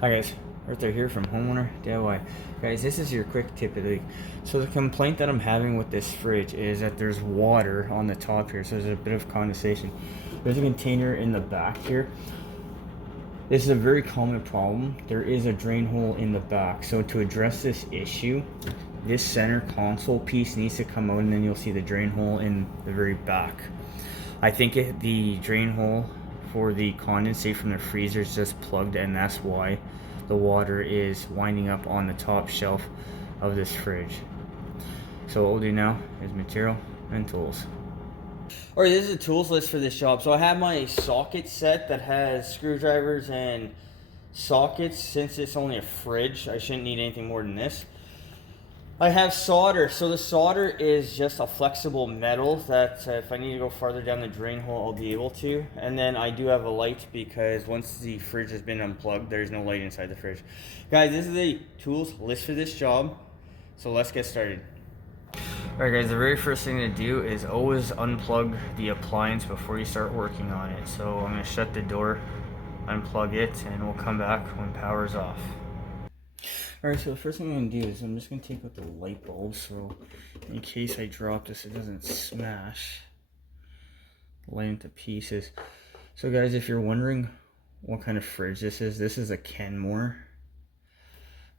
Hi guys, Arthur here from Homeowner DIY. Guys, this is your quick tip of the week. So the complaint that I'm having with this fridge is that there's water on the top here, so there's a bit of condensation. There's a container in the back here. This is a very common problem. There is a drain hole in the back. So to address this issue, this center console piece needs to come out, and then you'll see the drain hole in the very back. I think the drain hole for the condensate from the freezer is just plugged, and that's why the water is winding up on the top shelf of this fridge. So what we'll do now is material and tools. Alright, this is a tools list for this job. So I have my socket set that has screwdrivers and sockets. Since it's only a fridge, I shouldn't need anything more than this. I have solder. So the solder is just a flexible metal that if I need to go farther down the drain hole, I'll be able to. And then I do have a light because once the fridge has been unplugged, there's no light inside the fridge. Guys, this is the tools list for this job. So let's get started. Alright guys, the very first thing to do is always unplug the appliance before you start working on it. So I'm going to shut the door, unplug it, and we'll come back when power's off. Alright, so the first thing I'm going to do is I'm just going to take out the light bulb, so in case I drop this, it doesn't smash the light into pieces. So guys, if you're wondering what kind of fridge this is a Kenmore.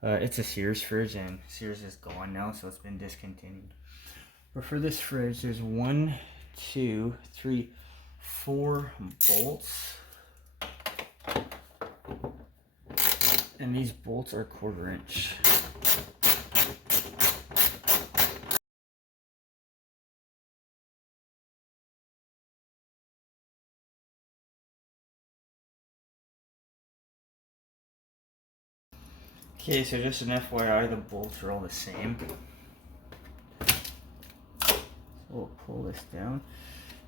It's a Sears fridge, and Sears is gone now, so it's been discontinued. But for this fridge, there's 1, 2, 3, 4 bolts. And these bolts are 1/4 inch. Okay, so just an FYI, the bolts are all the same. So we'll pull this down.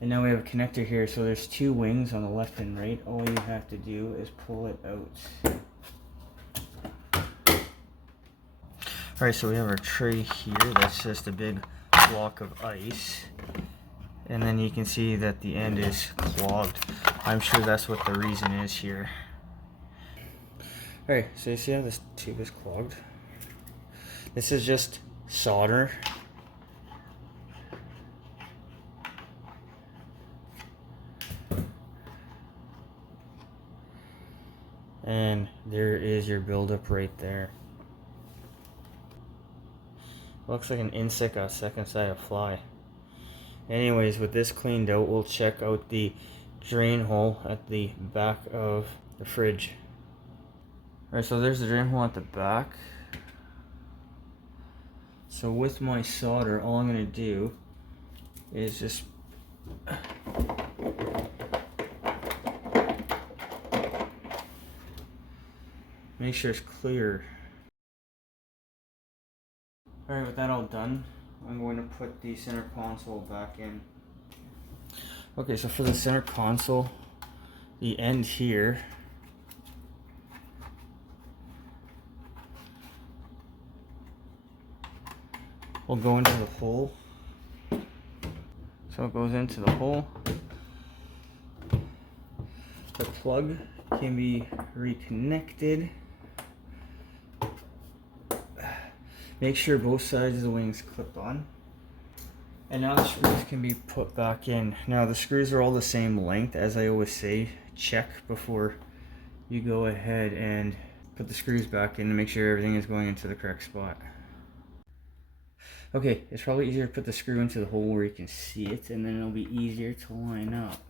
And now we have a connector here. So there's 2 wings on the left and right. All you have to do is pull it out. Alright, so we have our tray here. That's just a big block of ice. And then you can see that the end is clogged. I'm sure that's what the reason is here. Alright, so you see how this tube is clogged? This is just solder. And there is your buildup right there. Looks like an insect got stuck inside a fly. Anyways, with this cleaned out, we'll check out the drain hole at the back of the fridge. Alright, so there's the drain hole at the back. So with my solder, all I'm going to do is just make sure it's clear. Alright, with that all done, I'm going to put the center console back in. Okay, so for the center console, the end here will go into the hole. So it goes into the hole. The plug can be reconnected. Make sure both sides of the wings clip on. And now the screws can be put back in. Now the screws are all the same length. As I always say, check before you go ahead and put the screws back in to make sure everything is going into the correct spot. Okay, it's probably easier to put the screw into the hole where you can see it, and then it'll be easier to line up.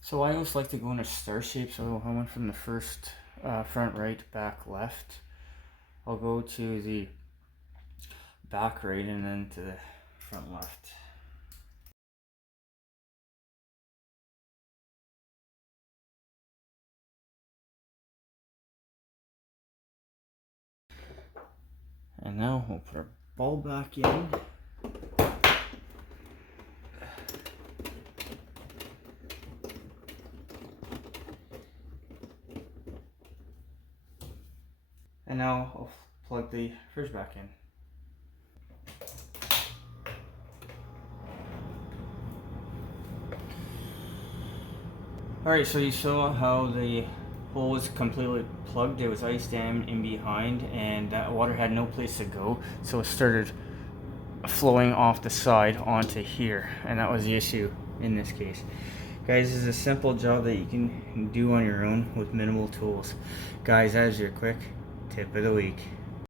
So I always like to go in a star shape, so I went from the first front right, back left. I'll go to the back right and then to the front left. And now we'll put our ball back in. And now I'll plug the fridge back in. Alright, so you saw how the hole was completely plugged. There was ice dam in behind, and that water had no place to go, so it started flowing off the side onto here, and that was the issue in this case. Guys, this is a simple job that you can do on your own with minimal tools. Guys, that is your quick tip of the week.